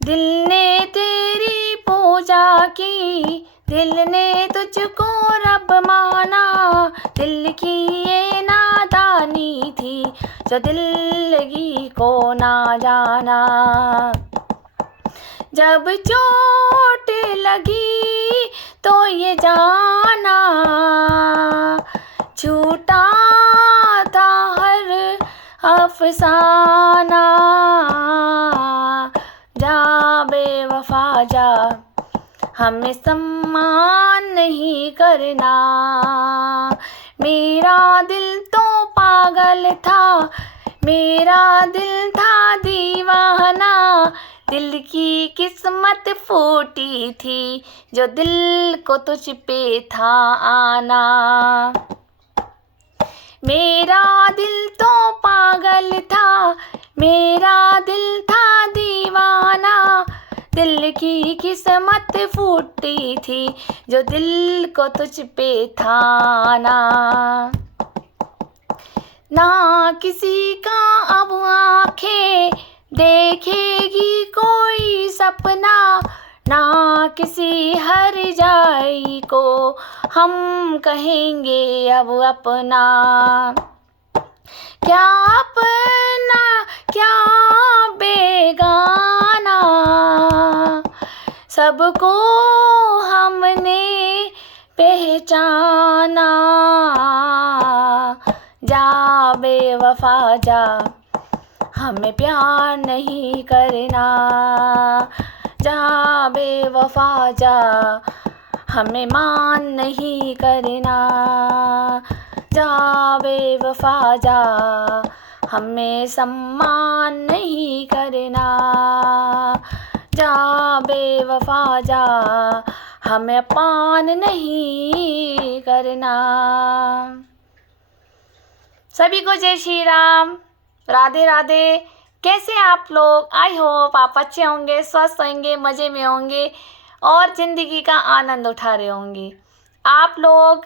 दिल ने तेरी पूजा की, दिल ने तुझको रब माना, दिल की ये नादानी थी जो दिल्लगी को ना जाना। जब चोट लगी तो ये जाना, झूठा था हर अफसाना। जा बेवफा जा, हमें सम्मान नहीं करना। मेरा दिल तो पागल था, मेरा दिल था दीवाना, दिल की किस्मत फूटी थी जो दिल को तुझ पे था आना। मेरा दिल तो पागल था, मेरा दिल था दीवाना, दिल की किस्मत फूटी थी जो दिल को तुझ पे था आना। ना किसी का अब आंखें देखेगी कोई सपना, ना किसी हर जाई को हम कहेंगे अब अपना। क्या अपना क्या बेगाना, सबको हमने पहचाना। जा बेवफा जा, हमें प्यार नहीं करना। जा बेवफा जा, हमें मान नहीं करना। जा बेवफा जा, हमें सम्मान नहीं करना। जा बेवफा जा, हमें अपमान नहीं करना। सभी को जय श्री राम, राधे राधे। कैसे आप लोग? आई होप आप अच्छे होंगे, स्वस्थ होंगे, मज़े में होंगे और ज़िंदगी का आनंद उठा रहे होंगे। आप लोग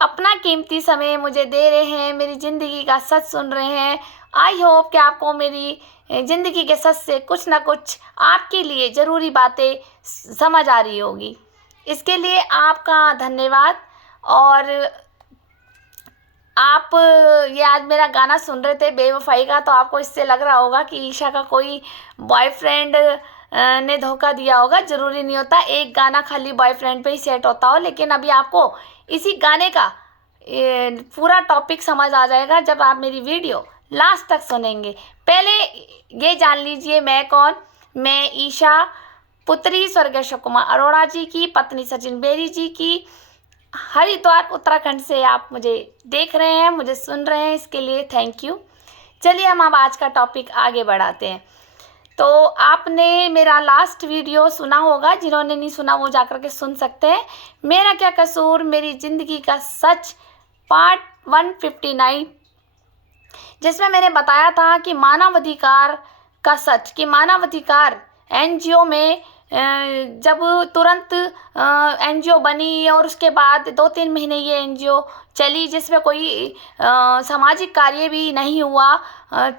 अपना कीमती समय मुझे दे रहे हैं, मेरी ज़िंदगी का सच सुन रहे हैं। आई होप कि आपको मेरी ज़िंदगी के सच से कुछ ना कुछ आपके लिए ज़रूरी बातें समझ आ रही होगी। इसके लिए आपका धन्यवाद। और आप ये आज मेरा गाना सुन रहे थे बेवफाई का, तो आपको इससे लग रहा होगा कि ईशा का कोई बॉयफ्रेंड ने धोखा दिया होगा। ज़रूरी नहीं होता एक गाना खाली बॉयफ्रेंड पे ही सेट होता हो। लेकिन अभी आपको इसी गाने का पूरा टॉपिक समझ आ जाएगा जब आप मेरी वीडियो लास्ट तक सुनेंगे। पहले ये जान लीजिए मैं कौन। मैं ईशा, पुत्री स्वर्गीय अशोक कुमार अरोड़ा जी की पत्नी, सचिन बेरी जी की, हरिद्वार उत्तराखंड से आप मुझे देख रहे हैं, मुझे सुन रहे हैं, इसके लिए थैंक यू। चलिए हम अब आज का टॉपिक आगे बढ़ाते हैं। तो आपने मेरा लास्ट वीडियो सुना होगा, जिन्होंने नहीं सुना वो जाकर के सुन सकते हैं। मेरा क्या कसूर, मेरी ज़िंदगी का सच, पार्ट 159, जिसमें मैंने बताया था कि मानवाधिकार का सच, कि मानवाधिकार एनजीओ में जब तुरंत एनजीओ बनी और उसके बाद 2-3 महीने ये एनजीओ चली, जिसमें कोई सामाजिक कार्य भी नहीं हुआ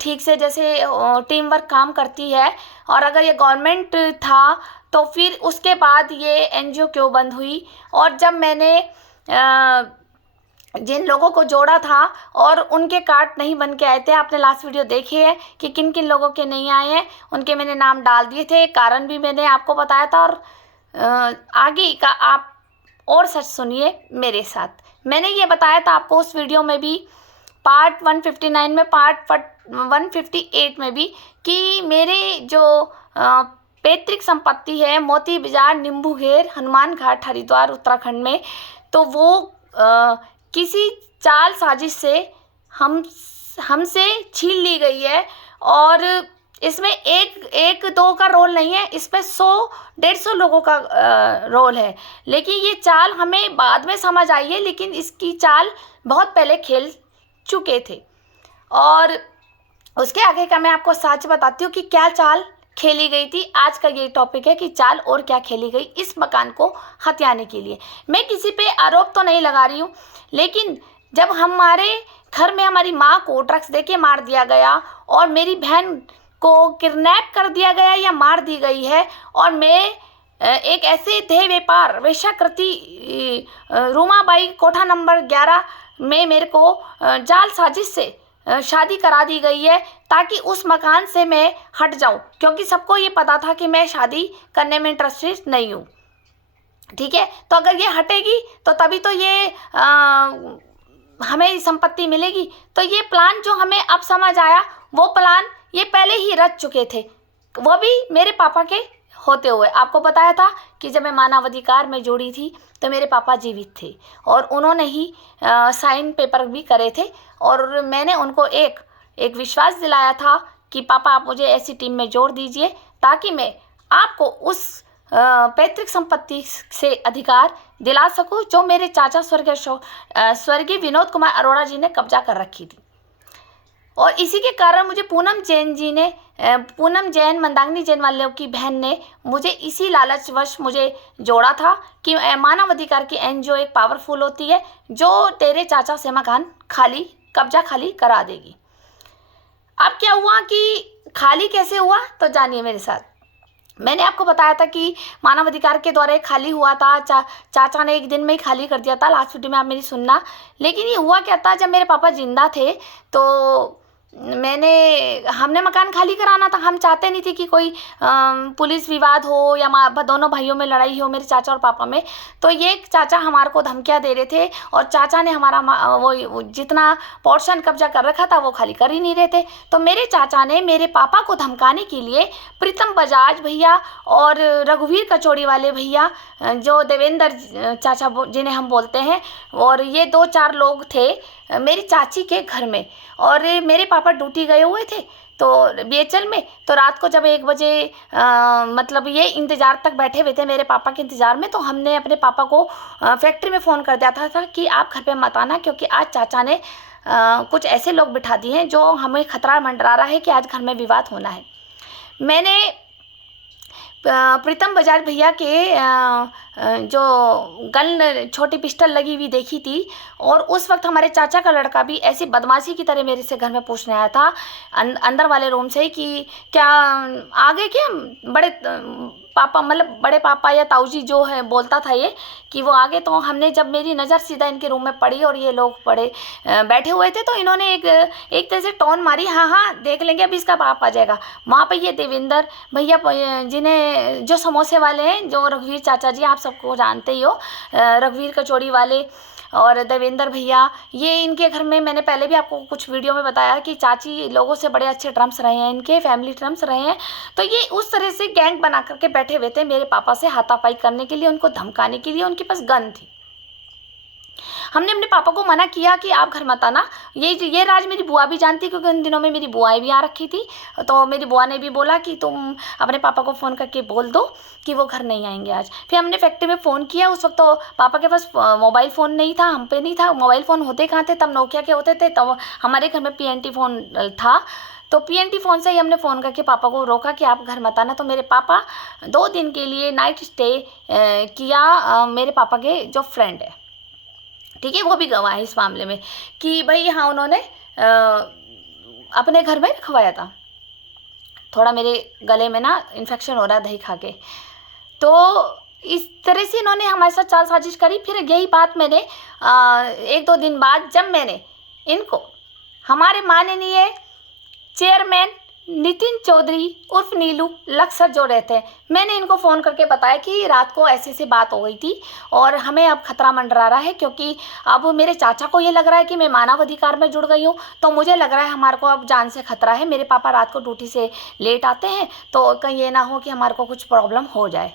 ठीक से, जैसे टीम वर्क काम करती है। और अगर ये गवर्नमेंट था तो फिर उसके बाद ये एनजीओ क्यों बंद हुई। और जब मैंने जिन लोगों को जोड़ा था और उनके कार्ड नहीं बन के आए थे, आपने लास्ट वीडियो देखी है कि किन किन लोगों के नहीं आए हैं, उनके मैंने नाम डाल दिए थे, कारण भी मैंने आपको बताया था। और आगे का आप और सच सुनिए मेरे साथ। मैंने ये बताया था आपको उस वीडियो में भी, पार्ट 159 में, पार्ट 158 में भी, कि मेरे जो पैतृक संपत्ति है मोती बाजार, नींबू घेर, हनुमान घाट, हरिद्वार उत्तराखंड में, तो वो किसी चाल साजिश से हमसे छीन ली गई है। और इसमें एक दो का रोल नहीं है, इसमें 100-150 लोगों का रोल है। लेकिन ये चाल हमें बाद में समझ आई है, लेकिन इसकी चाल बहुत पहले खेल चुके थे। और उसके आगे का मैं आपको सच बताती हूँ कि क्या चाल खेली गई थी। आज का ये टॉपिक है कि चाल और क्या खेली गई इस मकान को हथियाने के लिए। मैं किसी पे आरोप तो नहीं लगा रही हूँ, लेकिन जब हमारे घर में हमारी माँ को ड्रग्स देके मार दिया गया और मेरी बहन को किडनैप कर दिया गया या मार दी गई है, और मैं एक ऐसे देह व्यापार वेश्याकृति रूमाबाई कोठा नंबर 11 में मेरे को जाल साजिश से शादी करा दी गई है ताकि उस मकान से मैं हट जाऊं, क्योंकि सबको ये पता था कि मैं शादी करने में इंटरेस्टेड नहीं हूँ। ठीक है, तो अगर ये हटेगी तो तभी तो ये हमें संपत्ति मिलेगी। तो ये प्लान जो हमें अब समझ आया, वो प्लान ये पहले ही रच चुके थे, वो भी मेरे पापा के होते हुए। आपको बताया था कि जब मैं मानवाधिकार में जुड़ी थी तो मेरे पापा जीवित थे और उन्होंने ही साइन पेपर भी करे थे, और मैंने उनको एक विश्वास दिलाया था कि पापा आप मुझे ऐसी टीम में जोड़ दीजिए ताकि मैं आपको उस पैतृक संपत्ति से अधिकार दिला सकूं जो मेरे चाचा स्वर्गीय विनोद कुमार अरोड़ा जी ने कब्जा कर रखी थी। और इसी के कारण मुझे पूनम जैन मंदाकिनी जैन वालों की बहन ने मुझे इसी लालचवश मुझे जोड़ा था कि मानव अधिकार की एनजीओ एक पावरफुल होती है जो तेरे चाचा से मकान कब्जा खाली करा देगी। अब क्या हुआ कि खाली कैसे हुआ, तो जानिए मेरे साथ। मैंने आपको बताया था कि मानव अधिकार के द्वारा खाली हुआ था, चाचा ने एक दिन में ही खाली कर दिया था। लास्ट वीडियो में आप मेरी सुनना। लेकिन ये हुआ क्या था, जब मेरे पापा जिंदा थे तो हमने मकान खाली कराना था। हम चाहते नहीं थे कि कोई पुलिस विवाद हो या दोनों भाइयों में लड़ाई हो, मेरे चाचा और पापा में। तो ये चाचा हमारे को धमकियां दे रहे थे और चाचा ने हमारा वो जितना पोर्शन कब्जा कर रखा था वो खाली कर ही नहीं रहे थे। तो मेरे चाचा ने मेरे पापा को धमकाने के लिए प्रीतम बजाज भैया और रघुवीर कचौड़ी वाले भैया, जो देवेंद्र चाचा जिन्हें हम बोलते हैं, और ये 2-4 लोग थे मेरी चाची के घर में। और मेरे पापा ड्यूटी गए हुए थे तो बीएचएल में। तो रात को जब 1 बजे मतलब ये इंतज़ार तक बैठे हुए थे मेरे पापा के इंतज़ार में, तो हमने अपने पापा को फैक्ट्री में फ़ोन कर दिया था कि आप घर पे मत आना, क्योंकि आज चाचा ने कुछ ऐसे लोग बिठा दिए हैं जो हमें खतरा मंडरा रहा है कि आज घर में विवाद होना है। मैंने प्रीतम बजाज भैया के जो गन छोटी पिस्टल लगी हुई देखी थी, और उस वक्त हमारे चाचा का लड़का भी ऐसी बदमाशी की तरह मेरे से घर में पूछने आया था अंदर वाले रूम से कि क्या आगे क्या बड़े पापा, मतलब बड़े पापा या ताऊजी जो है बोलता था ये कि वो आगे। तो हमने जब मेरी नज़र सीधा इनके रूम में पड़ी और ये लोग बैठे हुए थे, तो इन्होंने एक तरह से टोन मारी, हाँ हाँ देख लेंगे अभी इसका बाप आ जाएगा। वहाँ पर ये देवेंद्र भैया जिन्हें जो समोसे वाले हैं, जो रघुवीर चाचा जी आप सबको जानते ही हो, रघुवीर कचौड़ी वाले और देवेंद्र भैया, ये इनके घर में मैंने पहले भी आपको कुछ वीडियो में बताया कि चाची लोगों से बड़े अच्छे टर्म्स रहे हैं, इनके फैमिली टर्म्स रहे हैं। तो ये उस तरह से गैंग बना करके बैठे हुए थे मेरे पापा से हाथापाई करने के लिए, उनको धमकाने के लिए। उनके पास गन थी। हमने अपने पापा को मना किया कि आप घर मत आना। ये राज मेरी बुआ भी जानती, क्योंकि उन दिनों में मेरी बुआएं भी आ रखी थी। तो मेरी बुआ ने भी बोला कि तुम अपने पापा को फ़ोन करके बोल दो कि वो घर नहीं आएंगे आज। फिर हमने फैक्ट्री में फ़ोन किया। उस वक्त तो पापा के पास मोबाइल फ़ोन नहीं था, हम पे नहीं था। मोबाइल फ़ोन होते कहाँ थे, तब नोकिया के होते थे, तब हमारे घर में PNT फ़ोन था। तो PNT फ़ोन से ही हमने फ़ोन करके पापा को रोका कि आप घर मत आना। तो मेरे पापा 2 दिन के लिए नाइट स्टे किया मेरे पापा के जो फ्रेंड है, ठीक है, वो भी गवाह है इस मामले में कि भाई हाँ उन्होंने अपने घर में रखवाया था। थोड़ा मेरे गले में ना इन्फेक्शन हो रहा है दही खा के। तो इस तरह से इन्होंने हमारे साथ चाल साजिश करी। फिर यही बात मैंने 1-2 दिन बाद जब मैंने इनको हमारे माननीय चेयरमैन नितिन चौधरी उर्फ नीलू लक्सर जो रहते हैं, मैंने इनको फ़ोन करके बताया कि रात को ऐसी ऐसी बात हो गई थी और हमें अब खतरा मंडरा रहा है, क्योंकि अब मेरे चाचा को ये लग रहा है कि मैं मानव अधिकार में जुड़ गई हूँ। तो मुझे लग रहा है हमारे को अब जान से खतरा है। मेरे पापा रात को ड्यूटी से लेट आते हैं, तो कहीं ये ना हो कि हमारे को कुछ प्रॉब्लम हो जाए।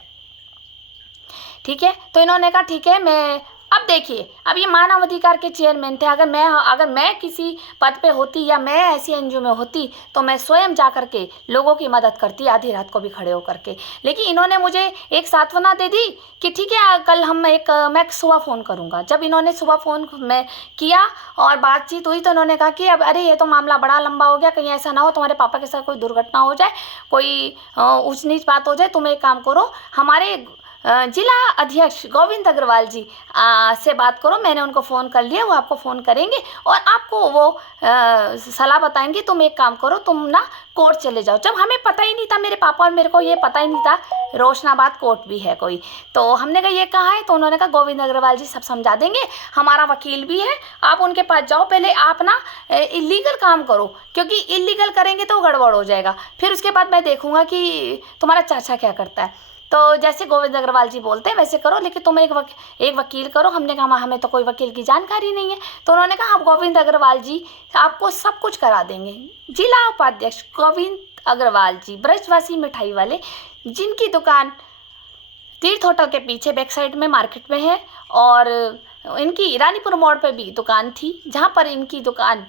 ठीक है, तो इन्होंने कहा ठीक है। मैं अब देखिए, अब ये मानव अधिकार के चेयरमैन थे। अगर मैं किसी पद पे होती या मैं ऐसी एनजीओ में होती तो मैं स्वयं जा कर के लोगों की मदद करती, आधी रात को भी खड़े होकर के। लेकिन इन्होंने मुझे एक सांत्वना दे दी कि ठीक है कल मैं सुबह फ़ोन करूँगा। जब इन्होंने सुबह फ़ोन मैं किया और बातचीत हुई तो इन्होंने कहा कि अब अरे ये तो मामला बड़ा लंबा हो गया, कहीं ऐसा ना हो तुम्हारे पापा के साथ कोई दुर्घटना हो जाए, कोई ऊँच नीच बात हो जाए। तुम एक काम करो, हमारे जिला अध्यक्ष गोविंद अग्रवाल जी से बात करो, मैंने उनको फ़ोन कर लिया, वो आपको फ़ोन करेंगे और आपको वो सलाह बताएंगे। तुम एक काम करो, तुम ना कोर्ट चले जाओ। जब हमें पता ही नहीं था, मेरे पापा और मेरे को ये पता ही नहीं था रोशनाबाद कोर्ट भी है कोई, तो हमने कहा ये कहाँ है, तो उन्होंने कहा गोविंद अग्रवाल जी सब समझा देंगे, हमारा वकील भी है, आप उनके पास जाओ। पहले आप ना इलीगल काम करो, क्योंकि इलीगल करेंगे तो गड़बड़ हो जाएगा, फिर उसके बाद मैं देखूंगा कि तुम्हारा चाचा क्या करता है। तो जैसे गोविंद अग्रवाल जी बोलते हैं वैसे करो, लेकिन तुम एक वकील करो। हमने कहा हमें तो कोई वकील की जानकारी नहीं है। तो उन्होंने कहा आप गोविंद अग्रवाल जी आपको सब कुछ करा देंगे। जिला उपाध्यक्ष गोविंद अग्रवाल जी, ब्रजवासी मिठाई वाले, जिनकी दुकान तीर्थ होटल के पीछे बैक साइड में मार्केट में है, और इनकी रानीपुर मोड़ पे भी दुकान थी, जहाँ पर इनकी दुकान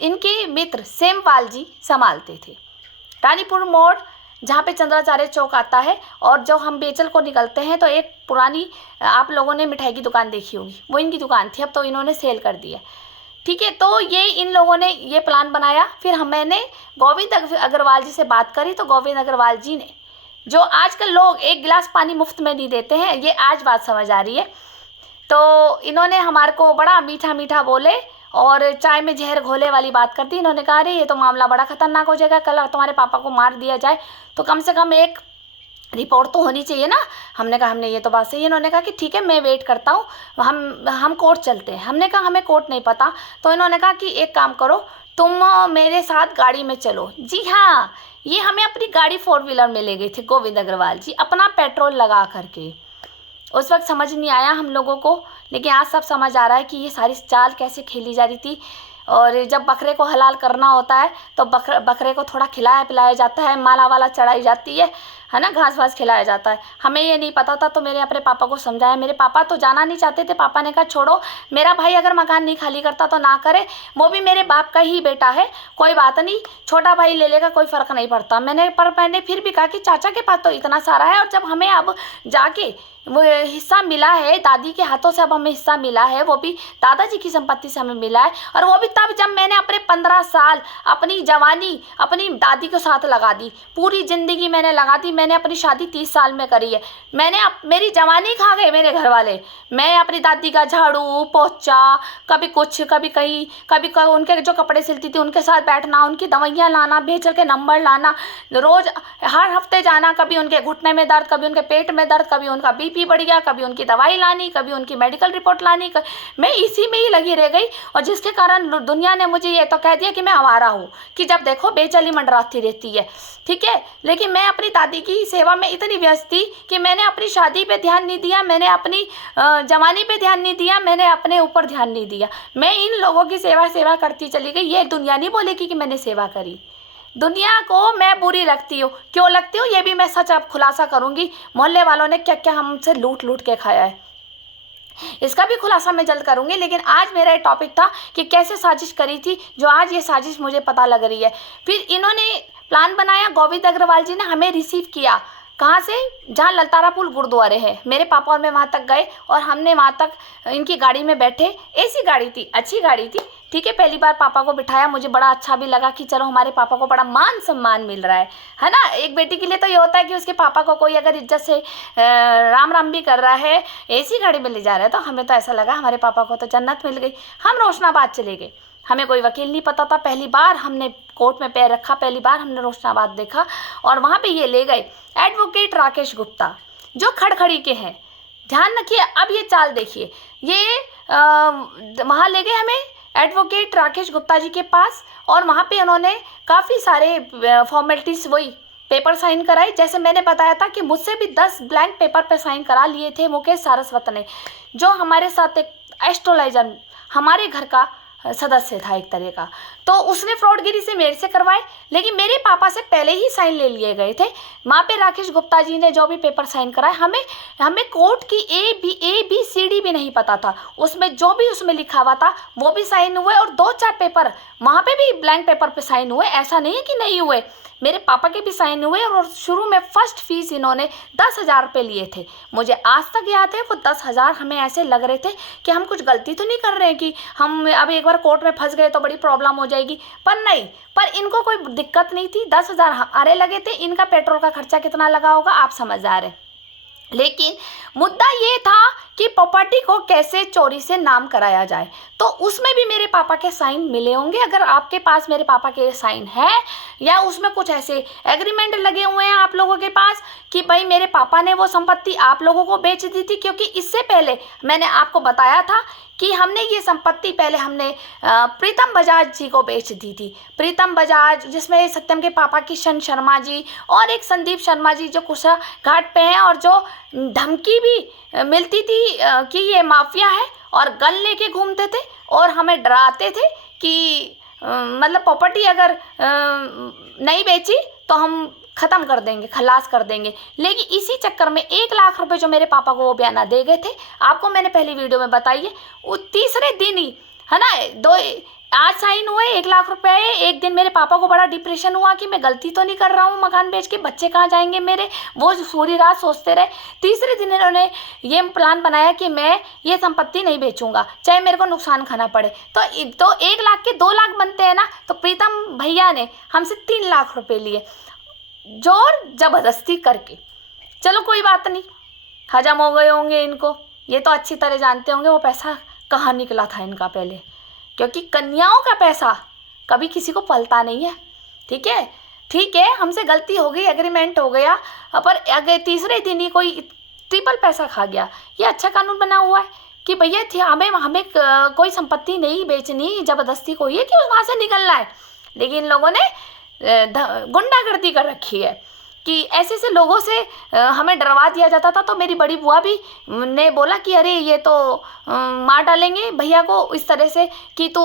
इनके मित्र सेमपाल जी संभालते थे। रानीपुर मोड़ जहाँ पे चंद्राचार्य चौक आता है, और जब हम बेचल को निकलते हैं तो एक पुरानी आप लोगों ने मिठाई की दुकान देखी होगी, वो इनकी दुकान थी, अब तो इन्होंने सेल कर दिया। ठीक है, तो ये इन लोगों ने ये प्लान बनाया। फिर मैंने गोविंद अग्रवाल जी से बात करी, तो गोविंद अग्रवाल जी ने, जो आजकल लोग एक गिलास पानी मुफ्त में नहीं देते हैं, ये आज बात समझ आ रही है, तो इन्होंने हमारे को बड़ा मीठा मीठा बोले और चाय में जहर घोले वाली बात कर दी। इन्होंने कहा अरे ये तो मामला बड़ा खतरनाक हो जाएगा, कल तुम्हारे पापा को मार दिया जाए तो कम से कम एक रिपोर्ट तो होनी चाहिए ना। हमने कहा हमने ये तो बात सही है। इन्होंने कहा कि ठीक है मैं वेट करता हूँ, हम कोर्ट चलते हैं। हमने कहा हमें कोर्ट नहीं पता, तो इन्होंने कहा कि एक काम करो, तुम मेरे साथ गाड़ी में चलो। जी हाँ, ये हमें अपनी गाड़ी 4 व्हीलर में ले गए थे गोविंद अग्रवाल जी, अपना पेट्रोल लगा करके। उस वक्त समझ नहीं आया हम लोगों को, लेकिन आज सब समझ आ रहा है कि ये सारी चाल कैसे खेली जा रही थी। और जब बकरे को हलाल करना होता है तो बकरे को थोड़ा खिलाया पिलाया जाता है, माला वाला चढ़ाई जाती है ना, घास वास खिलाया जाता है। हमें ये नहीं पता था, तो मेरे अपने पापा को समझाया। मेरे पापा तो जाना नहीं चाहते थे, पापा ने कहा छोड़ो, मेरा भाई अगर मकान नहीं खाली करता तो ना करे, वो भी मेरे बाप का ही बेटा है, कोई बात नहीं, छोटा भाई ले लेगा, कोई फ़र्क नहीं पड़ता। मैंने फिर भी कहा कि चाचा के पास तो इतना सारा है, और जब हमें अब जाके वो हिस्सा मिला है, दादी के हाथों से अब हमें हिस्सा मिला है, वो भी दादाजी की संपत्ति से हमें मिला है, और वो भी तब जब मैंने अपने 15 साल अपनी जवानी अपनी दादी के साथ लगा दी, पूरी ज़िंदगी मैंने लगा दी। मैंने अपनी शादी 30 साल में करी है, मेरी जवानी खा गए मेरे घर वाले। मैं अपनी दादी का झाड़ू पोछा, कभी कुछ कभी कहीं, कभी उनके जो कपड़े सिलती थी उनके साथ बैठना, उनकी दवाइयाँ लाना, भेजल के नंबर लाना, रोज़ हर हफ्ते जाना, कभी उनके घुटने में दर्द, कभी उनके पेट में दर्द, कभी उनका बीपी बढ़ गया, कभी उनकी दवाई लानी, कभी उनकी मेडिकल रिपोर्ट लानी। मैं इसी में ही लगी रह गई, और जिसके कारण दुनिया ने मुझे ये तो कह दिया कि मैं आवारा हूँ, कि जब देखो बेचैनी मंडराती रहती है। ठीक है, लेकिन मैं अपनी दादी की सेवा में इतनी व्यस्त थी कि मैंने अपनी शादी पे ध्यान नहीं दिया, मैंने अपनी जवानी पे ध्यान नहीं दिया, मैंने अपने ऊपर ध्यान नहीं दिया। मैं इन लोगों की सेवा करती चली गई। ये दुनिया नहीं बोलेगी कि मैंने सेवा करी। दुनिया को मैं बुरी लगती हूँ, क्यों लगती हूँ ये भी मैं सच अब खुलासा करूँगी। मोहल्ले वालों ने क्या क्या हमसे लूट लूट के खाया है, इसका भी खुलासा मैं जल्द करूँगी। लेकिन आज मेरा ये टॉपिक था कि कैसे साजिश करी थी, जो आज ये साजिश मुझे पता लग रही है। फिर इन्होंने प्लान बनाया, गोविंद अग्रवाल जी ने हमें रिसीव किया, कहाँ से, जहाँ ललतारा पुल गुरुद्वारे है। मेरे पापा और मैं वहाँ तक गए, और हमने वहाँ तक इनकी गाड़ी में बैठे। ऐसी गाड़ी थी, अच्छी गाड़ी थी। ठीक है, पहली बार पापा को बिठाया, मुझे बड़ा अच्छा भी लगा कि चलो हमारे पापा को बड़ा मान सम्मान मिल रहा है ना। एक बेटी के लिए तो ये होता है कि उसके पापा को कोई अगर इज्जत से राम राम भी कर रहा है, ऐसी गाड़ी में ले जा रहा है, तो हमें तो ऐसा लगा हमारे पापा को तो जन्नत मिल गई। हम रोशनाबाद चले गए, हमें कोई वकील नहीं पता था, पहली बार हमने कोर्ट में पैर रखा, पहली बार हमने रोशनाबाद देखा, और वहाँ पे ये ले गए एडवोकेट राकेश गुप्ता, जो खड़खड़ी के हैं। ध्यान रखिए, अब ये चाल देखिए, ये वहाँ ले गए हमें एडवोकेट राकेश गुप्ता जी के पास, और वहाँ पे उन्होंने काफ़ी सारे फॉर्मेलिटीज़, वही पेपर साइन कराई। जैसे मैंने बताया था कि मुझसे भी 10 ब्लैंक पेपर पे साइन करा लिए थे मुकेश सारस्वत ने, जो हमारे साथ एक एस्ट्रोलॉजर हमारे घर का सदस्य था एक तरह का। तो उसने फ्रॉडगिरी से मेरे से करवाए, लेकिन मेरे पापा से पहले ही साइन ले लिए गए थे। वहाँ पे राकेश गुप्ता जी ने जो भी पेपर साइन कराए, हमें कोर्ट की ए बी सी डी भी नहीं पता था। उसमें जो भी उसमें लिखा हुआ था वो भी साइन हुए, और 2-4 पेपर वहाँ पे भी ब्लैंक पेपर पे साइन हुए। ऐसा नहीं है कि नहीं हुए, मेरे पापा के भी साइन हुए। और शुरू में फर्स्ट फीस इन्होंने 10,000 रुपये लिए थे। मुझे आज तक याद है, वो 10,000 हमें ऐसे लग रहे थे कि हम कुछ गलती तो नहीं कर रहे हैं, कि हम अब एक बार कोर्ट में फंस गए तो बड़ी प्रॉब्लम हो जाएगी। पर नहीं, पर इनको कोई दिक्कत नहीं थी। 10,000 हमारे लगे थे, इनका पेट्रोल का खर्चा कितना लगा होगा आप समझ आ रहे। लेकिन मुद्दा ये था कि प्रॉपर्टी को कैसे चोरी से नाम कराया जाए। तो उसमें भी मेरे पापा के साइन मिले होंगे। अगर आपके पास मेरे पापा के साइन है या उसमें कुछ ऐसे एग्रीमेंट लगे हुए हैं आप लोगों के पास कि भाई मेरे पापा ने वो संपत्ति आप लोगों को बेच दी थी, क्योंकि इससे पहले मैंने आपको बताया था कि हमने ये संपत्ति पहले हमने प्रीतम बजाज जी को बेच दी थी। प्रीतम बजाज, जिसमें सत्यम के पापा किशन शर्मा जी और एक संदीप शर्मा जी जो कुशा घाट पे हैं, और जो धमकी भी मिलती थी कि ये माफिया है और गन लेके घूमते थे और हमें डराते थे कि मतलब प्रॉपर्टी अगर नहीं बेची तो हम ख़त्म कर देंगे, खलास कर देंगे। लेकिन इसी चक्कर में 1 लाख रुपए जो मेरे पापा को वो बयाना दे गए थे, आपको मैंने पहली वीडियो में बताई है, वो तीसरे दिन ही है ना, आज साइन हुए 1 लाख रुपए। एक दिन मेरे पापा को बड़ा डिप्रेशन हुआ कि मैं गलती तो नहीं कर रहा हूँ मकान बेच के, बच्चे कहाँ जाएंगे मेरे, वो पूरी रात सोचते रहे। तीसरे दिन इन्होंने ये प्लान बनाया कि मैं ये संपत्ति नहीं बेचूंगा चाहे मेरे को नुकसान खाना पड़े। तो 1 लाख के 2 लाख बनते हैं ना, तो प्रीतम भैया ने हमसे 3 लाख रुपए लिए जोर जबरदस्ती करके। चलो कोई बात नहीं, हजम हो गए होंगे इनको, ये तो अच्छी तरह जानते होंगे वो पैसा कहाँ निकला था इनका पहले, क्योंकि कन्याओं का पैसा कभी किसी को पलता नहीं है। ठीक है, हमसे गलती हो गई, एग्रीमेंट हो गया, पर अगर तीसरे दिन ही कोई ट्रिपल पैसा खा गया। ये अच्छा कानून बना हुआ है कि भैया हमें कोई संपत्ति नहीं बेचनी, जबरदस्ती कोई है कि वहाँ से निकलना है। लेकिन इन लोगों ने गुंडागर्दी कर रखी है कि ऐसे लोगों से हमें डरवा दिया जाता था। तो मेरी बड़ी बुआ भी ने बोला कि अरे ये तो मार डालेंगे भैया को इस तरह से कि तू,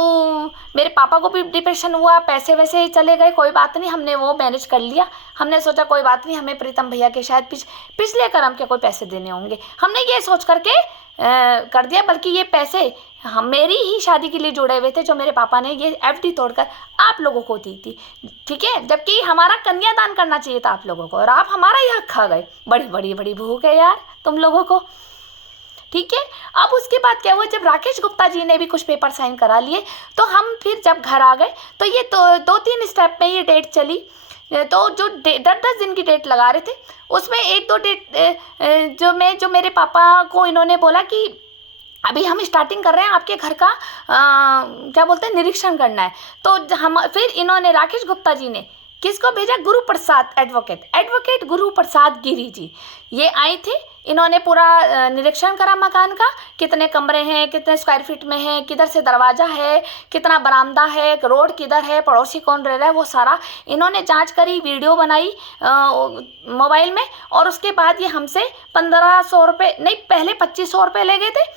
मेरे पापा को भी डिप्रेशन हुआ, पैसे वैसे चले गए। कोई बात नहीं, हमने वो मैनेज कर लिया। हमने सोचा कोई बात नहीं, हमें प्रीतम भैया के शायद पिछले कर्म के कोई पैसे देने होंगे, हमने ये सोच करके कर दिया। बल्कि ये पैसे हम मेरी ही शादी के लिए जुड़े हुए थे, जो मेरे पापा ने ये एफडी तोड़कर आप लोगों को दी थी। ठीक है, जबकि हमारा कन्यादान करना चाहिए था आप लोगों को, और आप हमारा ही हक खा गए। बड़ी भूख है यार तुम लोगों को। ठीक है, अब उसके बाद क्या हुआ, जब राकेश गुप्ता जी ने भी कुछ पेपर साइन करा लिए, तो हम फिर जब घर आ गए तो ये 2-3 स्टेप में ये डेट चली। तो जो 10-10 दिन की डेट लगा रहे थे, उसमें 1-2 डेट जो मेरे पापा को इन्होंने बोला कि अभी हम स्टार्टिंग कर रहे हैं, आपके घर का क्या बोलते हैं, निरीक्षण करना है। तो हम फिर इन्होंने राकेश गुप्ता जी ने किसको भेजा, गुरु प्रसाद एडवोकेट गुरु प्रसाद गिरी जी। ये आए थे, इन्होंने पूरा निरीक्षण करा मकान का, कितने कमरे हैं, कितने स्क्वायर फीट में है, किधर से दरवाज़ा है, कितना बरामदा है, रोड किधर है, पड़ोसी कौन रह रहा है, वो सारा इन्होंने जांच करी, वीडियो बनाई मोबाइल में। और उसके बाद ये हमसे 1500 रुपये नहीं, पहले 2500 रुपये ले गए थे।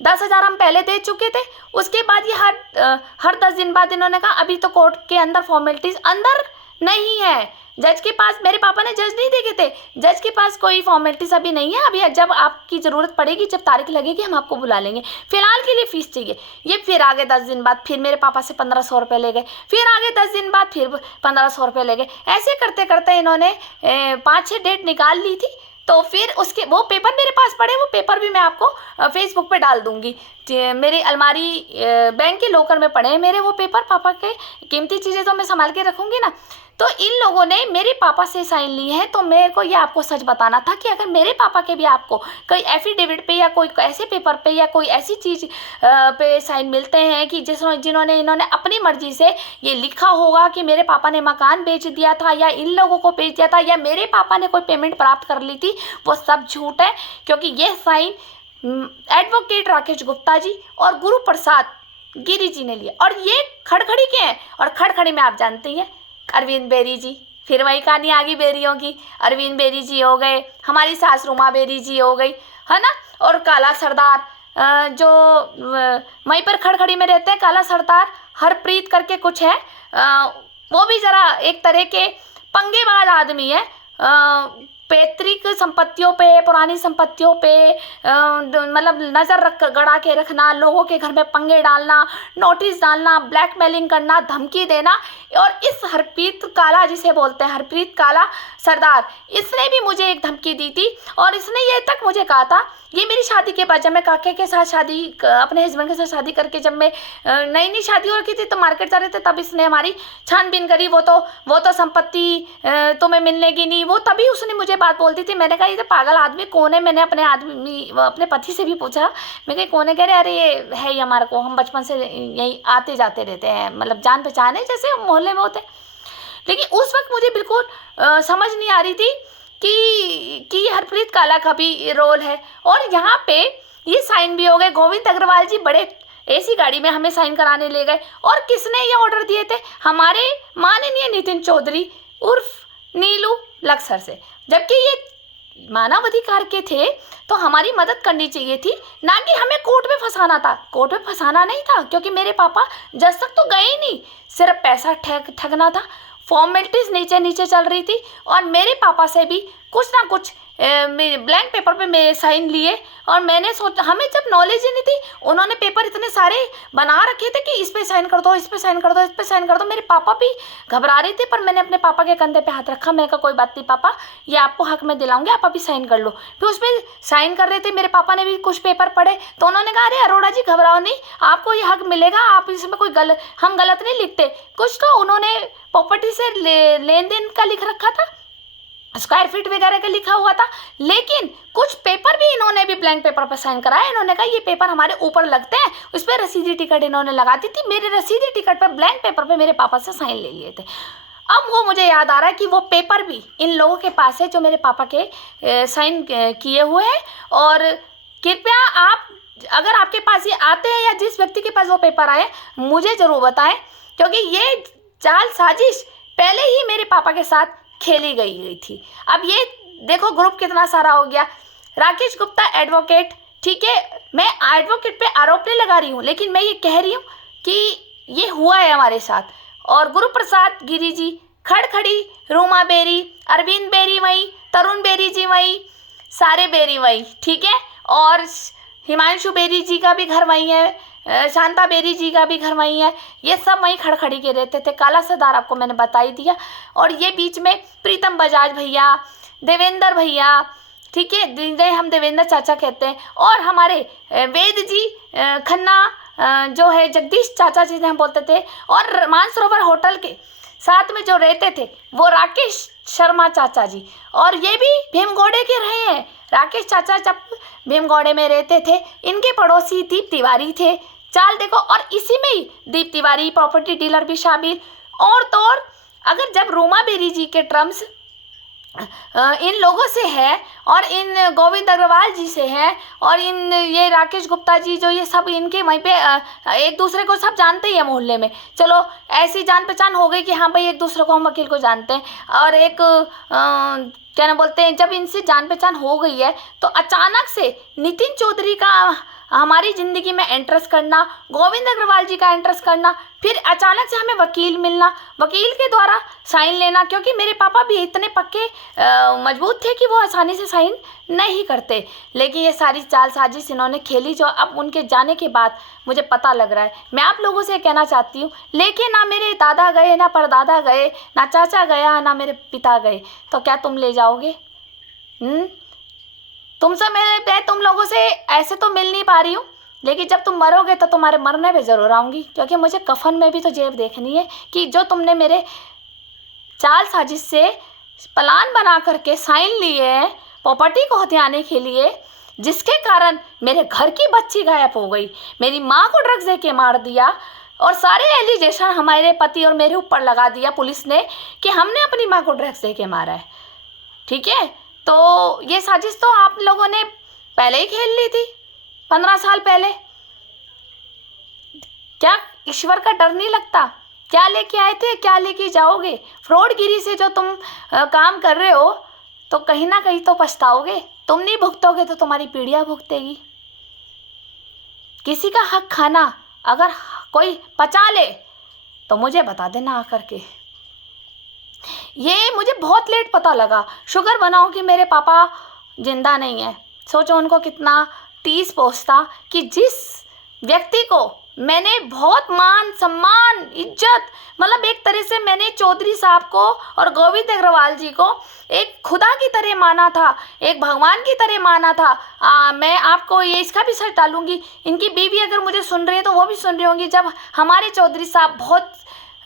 10,000 हम पहले दे चुके थे। उसके बाद ये हर 10 दिन बाद इन्होंने कहा अभी तो कोर्ट के अंदर फॉर्मेलिटीज अंदर नहीं है, जज के पास, मेरे पापा ने जज नहीं देखे थे, जज के पास कोई फॉर्मेलिटीज अभी नहीं है। अभी जब आपकी ज़रूरत पड़ेगी, जब तारीख लगेगी, हम आपको बुला लेंगे, फिलहाल के लिए फीस चाहिए। ये फिर आगे 10 दिन बाद फिर मेरे पापा से 1500 रुपये ले गए, फिर आगे 10 दिन बाद फिर 1500 रुपये ले गए। ऐसे करते करते इन्होंने 5-6 डेट निकाल ली थी। तो फिर उसके वो पेपर मेरे पास पड़े, वो पेपर भी मैं आपको फेसबुक पे डाल दूंगी। मेरी अलमारी बैंक के लॉकर में पड़े हैं मेरे वो पेपर, पापा के कीमती चीज़ें तो मैं संभाल के रखूंगी ना। तो इन लोगों ने मेरे पापा से साइन लिए हैं। तो मेरे को ये आपको सच बताना था कि अगर मेरे पापा के भी आपको कोई एफिडेविट पे या कोई ऐसे पेपर पे या कोई ऐसी चीज़ पे साइन मिलते हैं कि जिन्होंने इन्होंने अपनी मर्जी से ये लिखा होगा कि मेरे पापा ने मकान बेच दिया था या इन लोगों को बेच दिया था या मेरे पापा ने कोई पेमेंट प्राप्त कर ली थी, वो सब झूठ है। क्योंकि ये साइन एडवोकेट राकेश गुप्ता जी और गुरु प्रसाद गिरी जी ने लिया, और ये खड़खड़ी के हैं। और खड़खड़ी में आप जानते हैं अरविंद बेरी जी, फिर वही कहानी आ गई बेरियों की। अरविंद बेरी जी हो गए, हमारी सास रुमा बेरी जी हो गई, है ना। और काला सरदार जो वहीं पर खड़खड़ी में रहते हैं, काला सरदार हरप्रीत करके कुछ है, वो भी ज़रा एक तरह के पंगेबाज आदमी है। पैतृक संपत्तियों पे, पुरानी संपत्तियों पे मतलब नज़र गड़ा के रखना, लोगों के घर में पंगे डालना, नोटिस डालना, ब्लैकमेलिंग करना, धमकी देना। और इस हरप्रीत काला, जिसे बोलते हैं हरप्रीत काला सरदार, इसने भी मुझे एक धमकी दी थी। और इसने ये तक मुझे कहा था, ये मेरी शादी के बाद, जब मैं काके के साथ शादी, अपने हस्बैंड के साथ शादी करके जब मैं नई शादी हो रखी थी तो मार्केट जा रहे थे, तब इसने हमारी छानबीन करी। वो तो संपत्ति तुम्हें मिलने की नहीं, वो तभी उसने मुझे बात बोलती थी। मैंने कहा ये तो पागल आदमी कौन है, मैंने अपने पति से भी पूछा, मैं कहा कौन है, कह रहे अरे ये है ही हमारे को, हम बचपन से यहीं आते जाते रहते हैं, मतलब जान पहचान है जैसे मोहल्ले में होते। लेकिन उस वक्त मुझे बिल्कुल समझ नहीं आ रही थी कि हरप्रीत काला का भी रोल है। और यहाँ पे ये साइन भी हो गए, गोविंद अग्रवाल जी बड़े ऐसी गाड़ी में हमें साइन कराने ले गए। और किसने ये ऑर्डर दिए थे, हमारे माननीय नितिन चौधरी उर्फ नीलू लक्सर से। जबकि ये मानव अधिकार के थे तो हमारी मदद करनी चाहिए थी, ना कि हमें कोर्ट में फंसाना था। कोर्ट में फंसाना नहीं था, क्योंकि मेरे पापा जज तक तो गए ही नहीं, सिर्फ पैसा ठगना था। फॉर्मेलिटीज नीचे नीचे चल रही थी और मेरे पापा से भी कुछ ना कुछ ब्लैंक पेपर पे मेरे साइन लिए। और मैंने सोचा, हमें जब नॉलेज ही नहीं थी, उन्होंने पेपर इतने सारे बना रखे थे कि इस पे साइन कर दो, इस पे साइन कर दो, इस पे साइन कर दो। मेरे पापा भी घबरा रहे थे, पर मैंने अपने पापा के कंधे पे हाथ रखा। मैंने कहा कोई बात नहीं पापा, ये आपको हक में दिलाऊंगी, आप अभी साइन कर लो। फिर उस पर साइन कर रहे थे, मेरे पापा ने भी कुछ पेपर पढ़े तो उन्होंने कहा अरे अरोड़ा जी घबराओ नहीं, आपको ये हक मिलेगा, आप इसमें कोई हम गलत नहीं लिखते। कुछ तो उन्होंने प्रॉपर्टी से लेन देन का लिख रखा था, स्क्वायर फीट वगैरह का लिखा हुआ था, लेकिन कुछ पेपर भी इन्होंने भी ब्लैंक पेपर पर साइन कराया। इन्होंने कहा ये पेपर हमारे ऊपर लगते हैं, उस पर रसीदी टिकट इन्होंने लगा दी थी। मेरे रसीदी टिकट पर ब्लैंक पेपर पे मेरे पापा से साइन ले लिए थे। अब वो मुझे याद आ रहा है कि वो पेपर भी इन लोगों के पास है जो मेरे पापा के साइन किए हुए हैं। और कृपया आप, अगर आपके पास ये आते हैं या जिस व्यक्ति के पास वो पेपर आए, मुझे ज़रूर बताएं, क्योंकि ये जाल साजिश पहले ही मेरे पापा के साथ खेली गई थी। अब ये देखो ग्रुप कितना सारा हो गया। राकेश गुप्ता एडवोकेट, ठीक है, मैं एडवोकेट पे आरोप नहीं लगा रही हूँ, लेकिन मैं ये कह रही हूँ कि ये हुआ है हमारे साथ। और गुरु प्रसाद गिरी जी, खड़खड़ी, रूमा बेरी, अरविंद बेरी वहीं, तरुण बेरी जी वहीं, सारे बेरी वहीं, ठीक है। और हिमांशु बेरी जी का भी घर वहीं है, शांता बेरी जी का भी घर वहीं है, ये सब वहीं खड़खड़ी के रहते थे। काला सरदार आपको मैंने बता ही दिया। और ये बीच में प्रीतम बजाज भैया, देवेंद्र भैया, ठीक है, जिन्हें हम देवेंद्र चाचा कहते हैं, और हमारे वेद जी खन्ना जो है, जगदीश चाचा जिन्हें हम बोलते थे, और मानसरोवर होटल के साथ में जो रहते थे वो राकेश शर्मा चाचा जी। और ये भी भीमगोड़े के रहे हैं। राकेश चाचा जब भीमगोड़े में रहते थे, इनके पड़ोसी दीप तिवारी थे। चाल देखो, और इसी में ही दीप तिवारी प्रॉपर्टी डीलर भी शामिल। और तो और अगर जब रूमा बेरी जी के टर्म्स इन लोगों से है और इन गोविंद अग्रवाल जी से है और इन ये राकेश गुप्ता जी जो ये सब इनके वहीं पे एक दूसरे को सब जानते ही हैं मोहल्ले में। चलो ऐसी जान पहचान हो गई कि हाँ भाई एक दूसरे को हम वकील को जानते हैं। और एक क्या ना बोलते हैं, जब इनसे जान पहचान हो गई है तो अचानक से नितिन चौधरी का हमारी ज़िंदगी में एंट्रेस करना, गोविंद अग्रवाल जी का एंट्रेस करना, फिर अचानक से हमें वकील मिलना, वकील के द्वारा साइन लेना, क्योंकि मेरे पापा भी इतने पक्के मजबूत थे कि वो आसानी से साइन नहीं करते। लेकिन ये सारी चाल साजिश इन्होंने खेली जो अब उनके जाने के बाद मुझे पता लग रहा है। मैं आप लोगों से कहना चाहती हूँ, लेकिन ना मेरे दादा गए, ना परदादा गए, ना चाचा गया, ना मेरे पिता गए, तो क्या तुम ले जाओगे? तुमसे मैं तुम लोगों से ऐसे तो मिल नहीं पा रही हूँ, लेकिन जब तुम मरोगे तो तुम्हारे मरने पे ज़रूर आऊँगी, क्योंकि मुझे कफन में भी तो जेब देखनी है कि जो तुमने मेरे चाल साजिश से प्लान बना करके साइन लिए हैं प्रॉपर्टी को हथियाने के लिए, जिसके कारण मेरे घर की बच्ची गायब हो गई, मेरी माँ को ड्रग्स दे के मार दिया, और सारे एलिगेशन हमारे पति और मेरे ऊपर लगा दिया पुलिस ने कि हमने अपनी माँ को ड्रग्स दे के मारा है। ठीक है, तो ये साजिश तो आप लोगों ने पहले ही खेल ली थी 15 साल पहले। क्या ईश्वर का डर नहीं लगता? क्या लेके आए थे, क्या लेके जाओगे? फ्रॉडगिरी से जो तुम काम कर रहे हो तो कहीं ना कहीं तो पछताओगे। तुम नहीं भुगतोगे तो तुम्हारी पीढ़ियां भुगतेगी। किसी का हक खाना अगर कोई पचा ले तो मुझे बता देना आकर के। ये मुझे बहुत लेट पता लगा। शुगर बनाओ कि मेरे पापा जिंदा नहीं है। सोचो उनको कितना टीस पहुँचता कि जिस व्यक्ति को मैंने बहुत मान सम्मान इज्जत, मतलब एक तरह से मैंने चौधरी साहब को और गोविंद अग्रवाल जी को एक खुदा की तरह माना था, एक भगवान की तरह माना था। मैं आपको ये इसका भी सच डालूंगी, इनकी बीवी अगर मुझे सुन रही है तो वो भी सुन रही होंगी। जब हमारे चौधरी साहब बहुत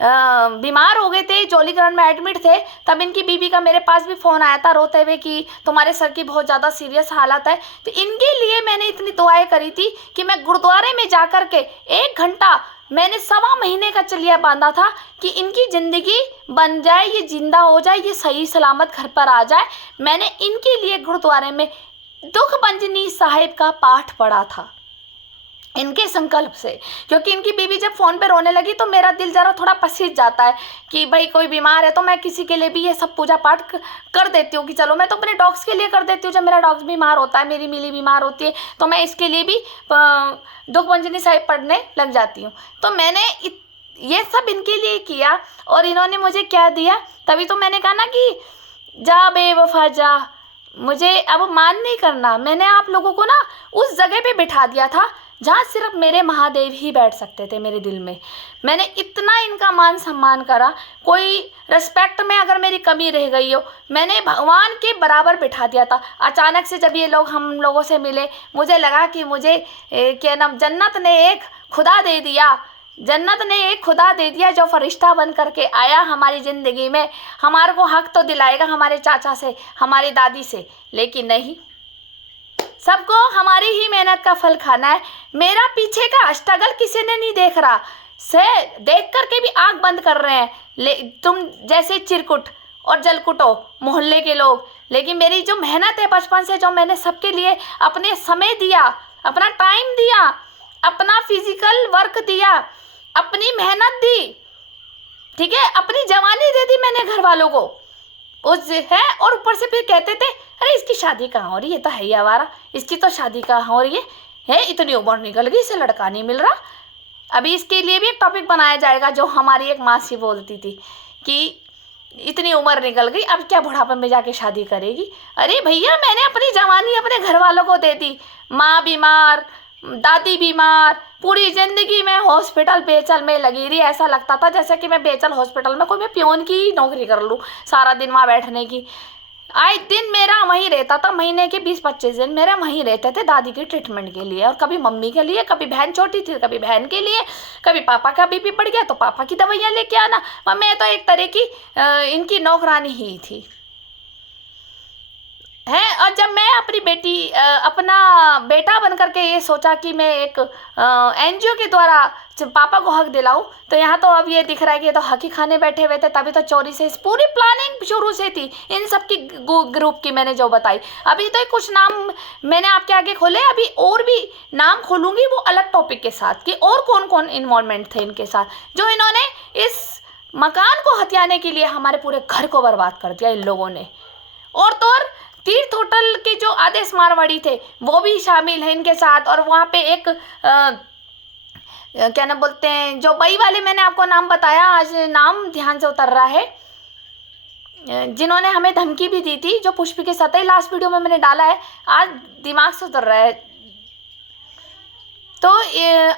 बीमार हो गए थे, जॉली ग्राउंड में एडमिट थे, तब इनकी बीबी का मेरे पास भी फ़ोन आया था रोते हुए कि तुम्हारे सर की बहुत ज़्यादा सीरियस हालत है। तो इनके लिए मैंने इतनी दुआएं करी थी कि मैं गुरुद्वारे में जा कर के 1 घंटा मैंने 1.25 महीने का चलिया बांधा था कि इनकी ज़िंदगी बन जाए, ये जिंदा हो जाए, ये सही सलामत घर पर आ जाए। मैंने इनके लिए गुरुद्वारे में दुख भंजनी साहिब का पाठ पढ़ा था इनके संकल्प से, क्योंकि इनकी बीवी जब फ़ोन पे रोने लगी तो मेरा दिल ज़रा थोड़ा पसीज जाता है कि भाई कोई बीमार है तो मैं किसी के लिए भी ये सब पूजा पाठ कर देती हूँ कि चलो मैं तो अपने डॉग्स के लिए कर देती हूँ। जब मेरा डॉग्स बीमार होता है, मेरी मिली बीमार होती है, तो मैं इसके लिए भी दुख भंजनी साहिब पढ़ने लग जाती हूँ। तो मैंने ये सब इनके लिए किया और इन्होंने मुझे क्या दिया, तभी तो मैंने कहा ना कि जा बेवफा जा, मुझे अब मान नहीं करना। मैंने आप लोगों को ना उस जगह पे बिठा दिया था जहाँ सिर्फ मेरे महादेव ही बैठ सकते थे मेरे दिल में। मैंने इतना इनका मान सम्मान करा, कोई रिस्पेक्ट में अगर मेरी कमी रह गई हो, मैंने भगवान के बराबर बिठा दिया था। अचानक से जब ये लोग हम लोगों से मिले, मुझे लगा कि मुझे क्या नाम जन्नत ने एक खुदा दे दिया, जन्नत ने एक खुदा दे दिया जो फरिश्ता बन करके आया हमारी ज़िंदगी में, हमारे को हक तो दिलाएगा हमारे चाचा से, हमारी दादी से। लेकिन नहीं, सबको हमारी ही मेहनत का फल खाना है। मेरा पीछे का स्ट्रगल किसी ने नहीं देख रहा, से देख करके भी आंख बंद कर रहे हैं तुम जैसे चिरकुट और जलकुटो मोहल्ले के लोग। लेकिन मेरी जो मेहनत है बचपन से, जो मैंने सबके लिए अपने समय दिया, अपना टाइम दिया, अपना फिजिकल वर्क दिया, अपनी मेहनत दी, ठीक है, अपनी जवानी दे दी मैंने घर वालों को उस है। और ऊपर से फिर कहते थे अरे इसकी शादी कहाँ हो रही है, ये तो है ही आवारा, इसकी तो शादी कहाँ हो रही है, इतनी उम्र निकल गई, इसे लड़का नहीं मिल रहा। अभी इसके लिए भी एक टॉपिक बनाया जाएगा, जो हमारी एक मासी बोलती थी कि इतनी उम्र निकल गई, अब क्या बुढ़ापे में जाके शादी करेगी। अरे भैया, मैंने अपनी जवानी अपने घर वालों को दे दी, माँ बीमार, दादी बीमार, पूरी ज़िंदगी में हॉस्पिटल बेचल में लगी रही। ऐसा लगता था जैसे कि मैं बेचल हॉस्पिटल में कोई मैं पियोन की नौकरी कर लूँ, सारा दिन वहाँ बैठने की। आए दिन मेरा वहीं रहता था, महीने के 20-25 दिन मेरे वहीं रहते थे दादी के ट्रीटमेंट के लिए, और कभी मम्मी के लिए, कभी बहन छोटी थी कभी बहन के लिए, कभी पापा का बीपी बढ़ गया तो पापा की दवाइयाँ लेके आना। मैं तो एक तरह की इनकी नौकरानी ही थी है। और जब मैं अपनी बेटी अपना बेटा बन करके ये सोचा कि मैं एक NGO के द्वारा पापा को हक दिलाऊं, तो यहाँ तो अब ये दिख रहा है कि ये तो हक ही खाने बैठे हुए थे। तभी तो चोरी से इस पूरी प्लानिंग शुरू से थी इन सब की ग्रुप की, मैंने जो बताई। अभी तो कुछ नाम मैंने आपके आगे खोले, अभी और भी नाम खोलूँगी वो अलग टॉपिक के साथ कि और कौन कौन इन्वॉल्वमेंट थे इनके साथ, जो इन्होंने इस मकान को हथियाने के लिए हमारे पूरे घर को बर्बाद कर दिया इन लोगों ने। और तो और तीर्थ होटल के जो आदेश मारवाड़ी थे वो भी शामिल हैं इनके साथ। और वहाँ पे एक क्या नाम बोलते हैं, जो बई वाले मैंने आपको नाम बताया, आज नाम ध्यान से उतर रहा है, जिन्होंने हमें धमकी भी दी थी, जो पुष्पी के साथ ही लास्ट वीडियो में मैंने डाला है, आज दिमाग से उतर रहा है। तो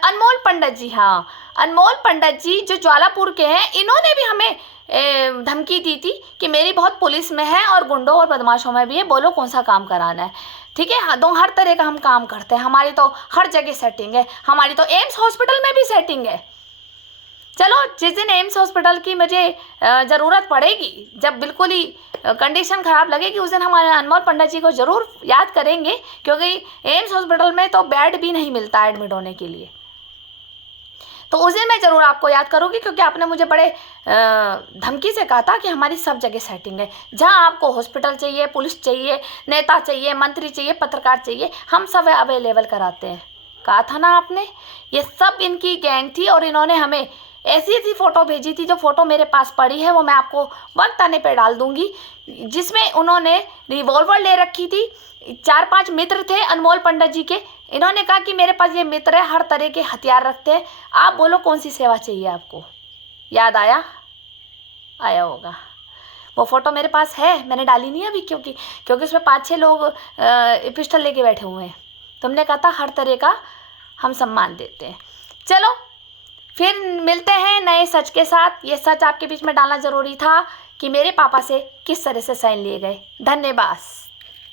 अनमोल पंडित जी, हाँ अनमोल पंडित जी जो ज्वालापुर के हैं, इन्होंने भी हमें धमकी दी थी कि मेरी बहुत पुलिस में है और गुंडों और बदमाशों में भी है, बोलो कौन सा काम कराना है। ठीक है, हर तरह का हम काम करते हैं, हमारी तो हर जगह सेटिंग है, हमारी तो एम्स हॉस्पिटल में भी सेटिंग है। चलो जिस दिन एम्स हॉस्पिटल की मुझे ज़रूरत पड़ेगी, जब बिल्कुल ही कंडीशन ख़राब लगेगी, उस दिन हमारे अनमोल पंडित जी को ज़रूर याद करेंगे, क्योंकि एम्स हॉस्पिटल में तो बेड भी नहीं मिलता एडमिट होने के लिए। तो उस दिन मैं ज़रूर आपको याद करूँगी, क्योंकि आपने मुझे बड़े धमकी से कहा था कि हमारी सब जगह सेटिंग है, जहाँ आपको हॉस्पिटल चाहिए, पुलिस चाहिए, नेता चाहिए, मंत्री चाहिए, पत्रकार चाहिए, हम सब अवेलेबल कराते हैं। कहा था ना आपने, ये सब इनकी गैंग थी। और इन्होंने हमें ऐसी फ़ोटो भेजी थी, जो फ़ोटो मेरे पास पड़ी है वो मैं आपको वक्त आने पे डाल दूँगी, जिसमें उन्होंने रिवॉल्वर ले रखी थी। 4-5 मित्र थे अनमोल पंडित जी के, इन्होंने कहा कि मेरे पास ये मित्र है, हर तरह के हथियार रखते हैं, आप बोलो कौन सी सेवा चाहिए आपको। याद आया होगा। वो फ़ोटो मेरे पास है, मैंने डाली नहीं अभी, क्योंकि उसमें 5-6 लोग पिस्टल लेके बैठे हुए हैं। तुमने कहा था हर तरह का हम सम्मान देते हैं। चलो फिर मिलते हैं नए सच के साथ। ये सच आपके बीच में डालना ज़रूरी था कि मेरे पापा से किस तरह से साइन लिए गए। धन्यवाद।